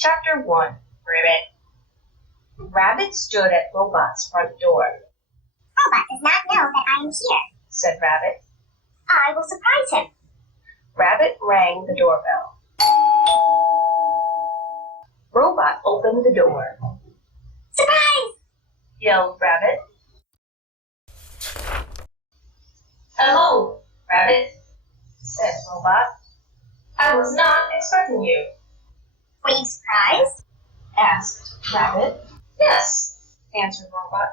Chapter 1. Ribbit. Rabbit stood at Robot's front door. Robot does not know that I am here, said Rabbit. I will surprise him. Rabbit rang the doorbell. Robot opened the door. Surprise! Yelled Rabbit. Hello, Rabbit, said Robot. I was not expecting you. Were you surprised? Asked Rabbit. Yes, answered Robot.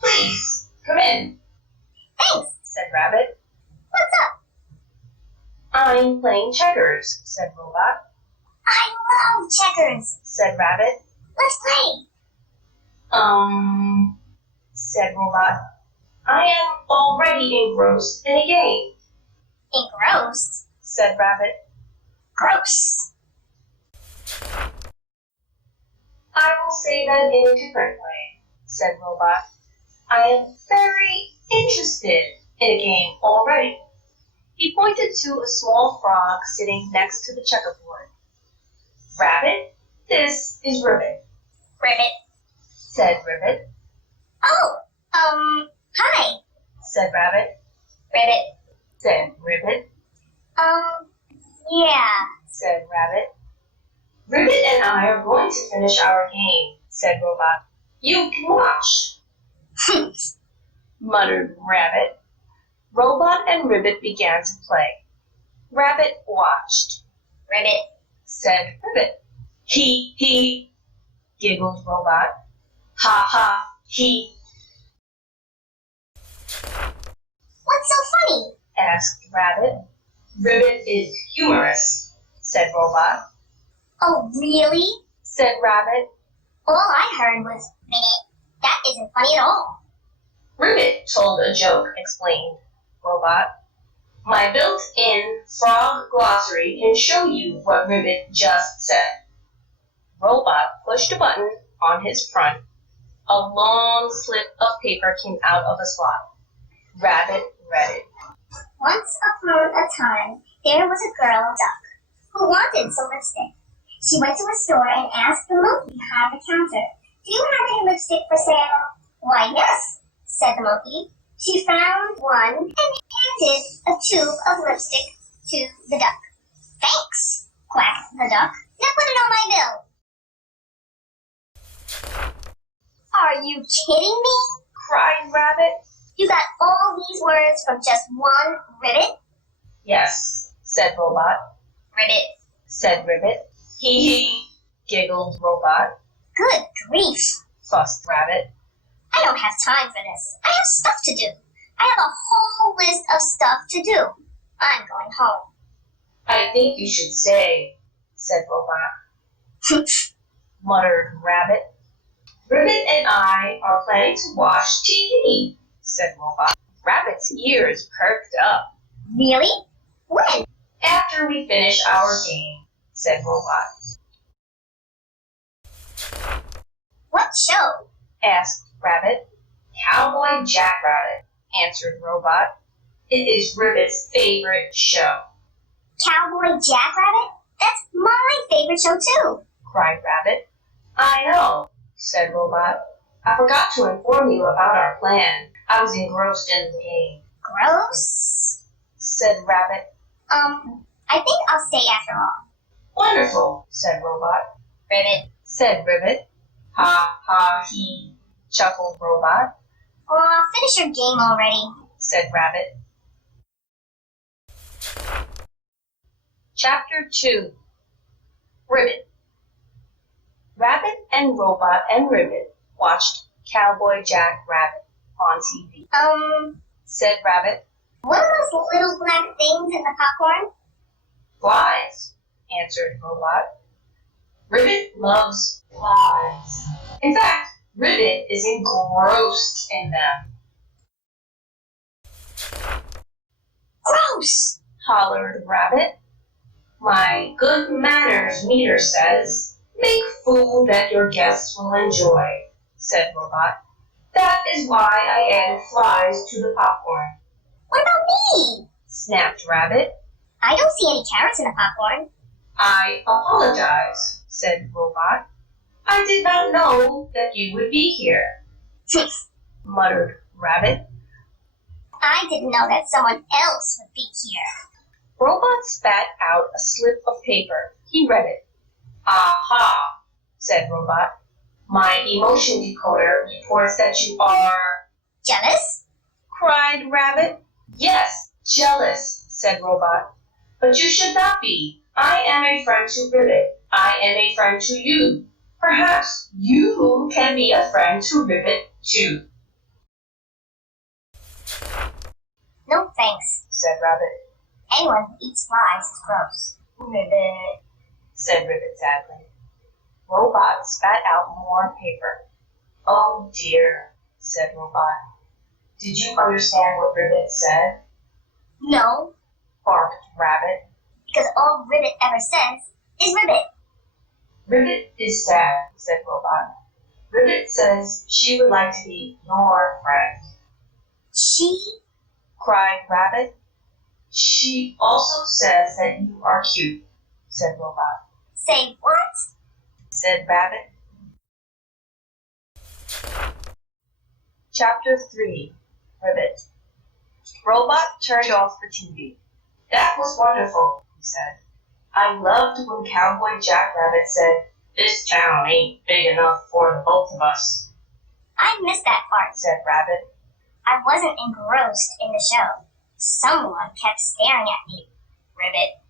Please, come in. Thanks, said Rabbit. What's up? I'm playing checkers, said Robot. I love checkers, said Rabbit. Let's play. Said Robot. I am already engrossed in a game. Engrossed? Said Rabbit. Gross. I will say that in a different way, said Robot. I am very interested in a game already. He pointed to a small frog sitting next to the checkerboard. Rabbit, this is Ribbit. Ribbit. Said Ribbit. Oh, hi, said Rabbit. Ribbit. Said Ribbit. Yeah, said Rabbit. Ribbit and I are going to finish our game, said Robot. You can watch. Muttered Rabbit. Robot and Ribbit began to play. Rabbit watched. Ribbit. Said Ribbit. He, giggled Robot. Ha ha, he. What's so funny? Asked Rabbit. Ribbit is humorous, said Robot. Oh, really? Said Rabbit. All I heard was, Ribbit. That isn't funny at all. Ribbit told a joke, explained Robot. My built-in frog glossary can show you what Ribbit just said. Robot pushed a button on his front. A long slip of paper came out of a slot. Rabbit read it. Once upon a time, there was a girl duck who wanted some lipstick. She went to a store and asked the monkey behind the counter, do you have any lipstick for sale? Why, yes, said the monkey. She found one and handed a tube of lipstick to the duck. Thanks, quacked the duck. Now put it on my bill. Are you kidding me? Cried Rabbit. You got all these words from just one ribbit? Yes, said Robot. Ribbit. Said Ribbit. He, giggled Robot. Good grief. Fussed Rabbit. I don't have time for this. I have stuff to do. I have a whole list of stuff to do. I'm going home. I think you should stay, said Robot. Muttered Rabbit. Ribbit and I are planning to watch TV, said Robot. Rabbit's ears perked up. Really? When? After we finish our game, said Robot. What show? Asked Rabbit. Cowboy Jackrabbit, answered Robot. It is Ribbit's favorite show. Cowboy Jackrabbit? That's my favorite show too, cried Rabbit. I know, said Robot. I forgot to inform you about our plan. I was engrossed in the game. Gross, said Rabbit. I think I'll stay after all. Wonderful, said Robot. Ribbit. Said Ribbit. Ha ha he, chuckled Robot. Aw, finish your game already, said Rabbit. Chapter 2. Ribbit. Rabbit and Robot and Ribbit watched Cowboy Jackrabbit on TV. Said Rabbit. What are those little black things in the popcorn? Flies, answered Robot. Ribbit loves flies. In fact, Ribbit is engrossed in them. Gross, hollered Rabbit. My good manners meter says, make food that your guests will enjoy, said Robot. That is why I added flies to the popcorn. What about me? Snapped Rabbit. I don't see any carrots in the popcorn. I apologize, said Robot. I did not know that you would be here, muttered Rabbit. I didn't know that someone else would be here. Robot spat out a slip of paper. He read it. Aha, said Robot. My emotion decoder reports that you are... Jealous? cried Rabbit. Yes, jealous, said Robot. But you should not be. I am a friend to Ribbit. I am a friend to you. Perhaps you can be a friend to Ribbit too. No thanks, said Rabbit. Anyone who eats flies is gross. Ribbit, said Ribbit sadly. Robot spat out more paper. Oh dear, said Robot. Did you understand what Ribbit said? No, barked Rabbit. Because all Ribbit ever says is Ribbit. Ribbit is sad, said Robot. Ribbit says she would like to be your friend. She? cried Rabbit. She also says that you are cute, said Robot. Say what? said Rabbit. Chapter 3, Ribbit. Robot turned off the TV. That was wonderful, he said. I loved when Cowboy Jackrabbit said, this town ain't big enough for the both of us. I missed that part, said Rabbit. I wasn't engrossed in the show. Someone kept staring at me. Ribbit,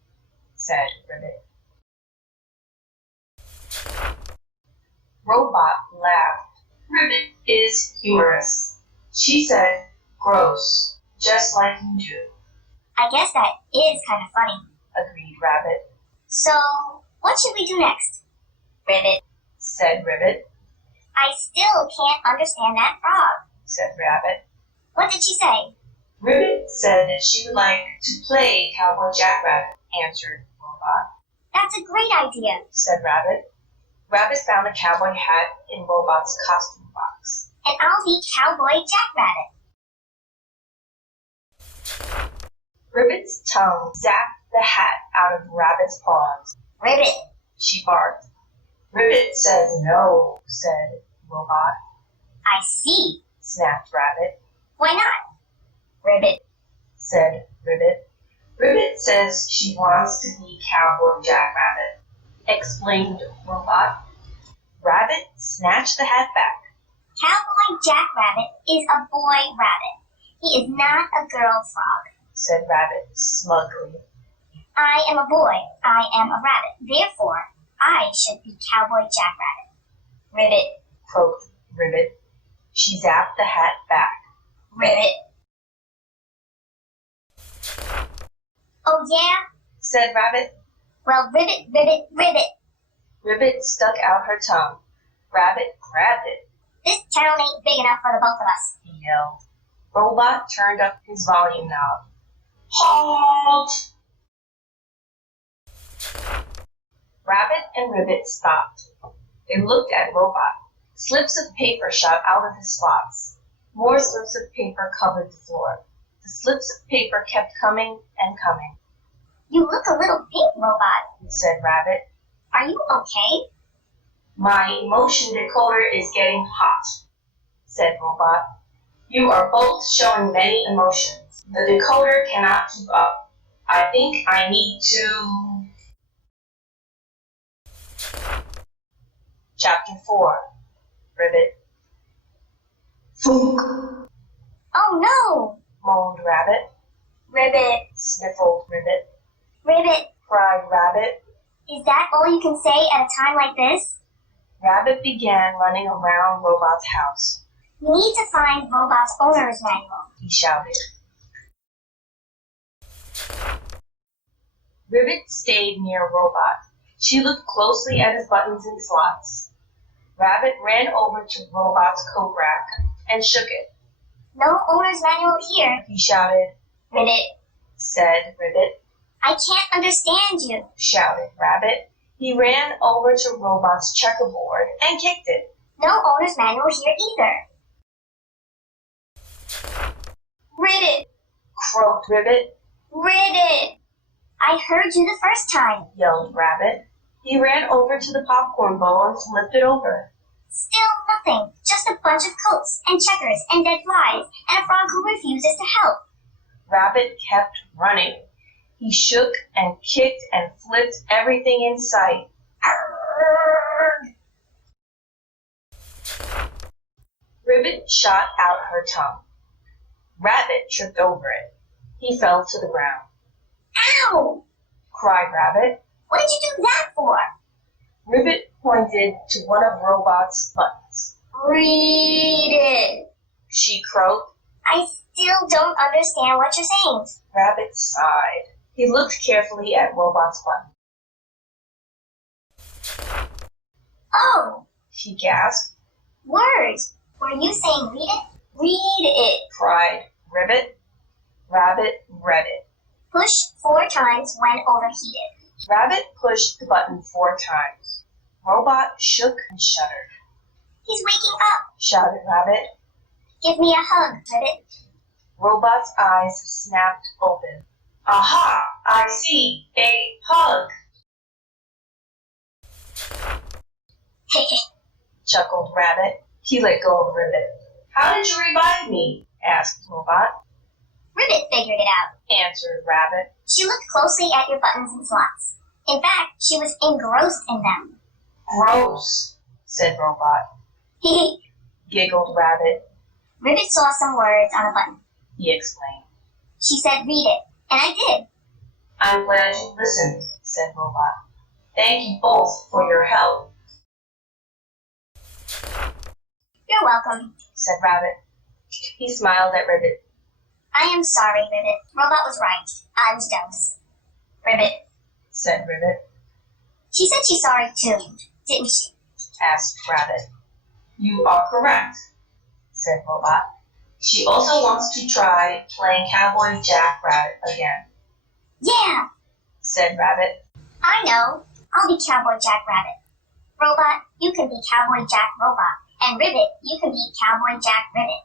said Ribbit. Robot laughed. Ribbit is humorous. She said, gross, just like you do. I guess that is kind of funny, agreed Rabbit. So, what should we do next? Ribbit, said Ribbit. I still can't understand that frog, said Rabbit. What did she say? Ribbit said that she would like to play Cowboy Jackrabbit, answered Robot. That's a great idea, said Rabbit. Rabbit found a cowboy hat in Robot's costume box. And I'll be Cowboy Jackrabbit. Ribbit's tongue zapped the hat out of Rabbit's paws. Ribbit, she barked. Ribbit says no, said Robot. I see, snapped Rabbit. Why not? Ribbit, said Ribbit. Ribbit says she wants to be Cowboy Jackrabbit, explained Robot. Rabbit snatched the hat back. Cowboy Jackrabbit is a boy rabbit. He is not a girl frog, said Rabbit smugly. I am a boy. I am a rabbit. Therefore, I should be Cowboy Jackrabbit. Ribbit, croaked Ribbit. She zapped the hat back. Ribbit. Oh yeah? said Rabbit. Well, ribbit, ribbit, ribbit. Ribbit stuck out her tongue. Rabbit grabbed it. This town ain't big enough for the both of us, he yelled. Robot turned up his volume knob. Halt! Rabbit and Ribbit stopped. They looked at Robot. Slips of paper shot out of his slots. More slips of paper covered the floor. The slips of paper kept coming and coming. You look a little pink, Robot, said Rabbit. Are you okay? My emotion decoder is getting hot, said Robot. You are both showing many emotions. The decoder cannot keep up. I think I need to... Chapter 4, Ribbit. Thunk! Oh no! moaned Rabbit. Ribbit, sniffled Ribbit. Ribbit, cried Rabbit. Is that all you can say at a time like this? Rabbit began running around Robot's house. We need to find Robot's owner's manual, he shouted. Ribbit stayed near Robot. She looked closely at his buttons and slots. Rabbit ran over to Robot's coat rack and shook it. No owner's manual here, he shouted. Ribbit, said Ribbit. I can't understand you, shouted Rabbit. He ran over to Robot's checkerboard and kicked it. No owner's manual here either. Ribbit, croaked Ribbit. Ribbit, I heard you the first time, yelled Rabbit. He ran over to the popcorn bowl and flipped it over. Still nothing. Just a bunch of coats and checkers and dead flies and a frog who refuses to help. Rabbit kept running. He shook and kicked and flipped everything in sight. Arrgh! Ribbit shot out her tongue. Rabbit tripped over it. He fell to the ground. Ow! Cried Rabbit. What did you do that for? Ribbit pointed to one of Robot's buttons. Read it. She croaked. I still don't understand what you're saying. Rabbit sighed. He looked carefully at Robot's button. Oh! He gasped. Words! Were you saying read it? Read it! Cried Ribbit. Rabbit read it. Push 4 times when overheated. Rabbit pushed the button 4 times. Robot shook and shuddered. He's waking up! Shouted Rabbit. Give me a hug, Ribbit. Robot's eyes snapped open. Aha! I see! A hug! Chuckled Rabbit. He let go of Ribbit. How did you revive me? Asked Robot. Ribbit figured it out. Answered Rabbit. She looked closely at your buttons and slots. In fact, she was engrossed in them. Gross, said Robot. Hehe, Giggled Rabbit. Ribbit saw some words on a button. He explained. She said read it, and I did. I'm glad you listened, said Robot. Thank you both for your help. You're welcome, said Rabbit. He smiled at Ribbit. I am sorry, Ribbit. Robot was right. I was jealous. Ribbit, said Ribbit. She said she's sorry too, didn't she? Asked Rabbit. You are correct, said Robot. She also wants to try playing Cowboy Jack Rabbit again. Yeah, said Rabbit. I know. I'll be Cowboy Jack Rabbit. Robot, you can be Cowboy Jack Robot. And Ribbit, you can be Cowboy Jack Ribbit.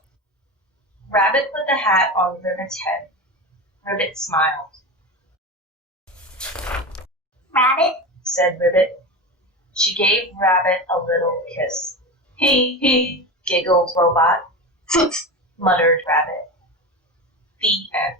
Rabbit put the hat on Ribbit's head. Ribbit smiled. Rabbit, said Ribbit. She gave Rabbit a little kiss. Hee hee, giggled Robot. Muttered Rabbit. The end.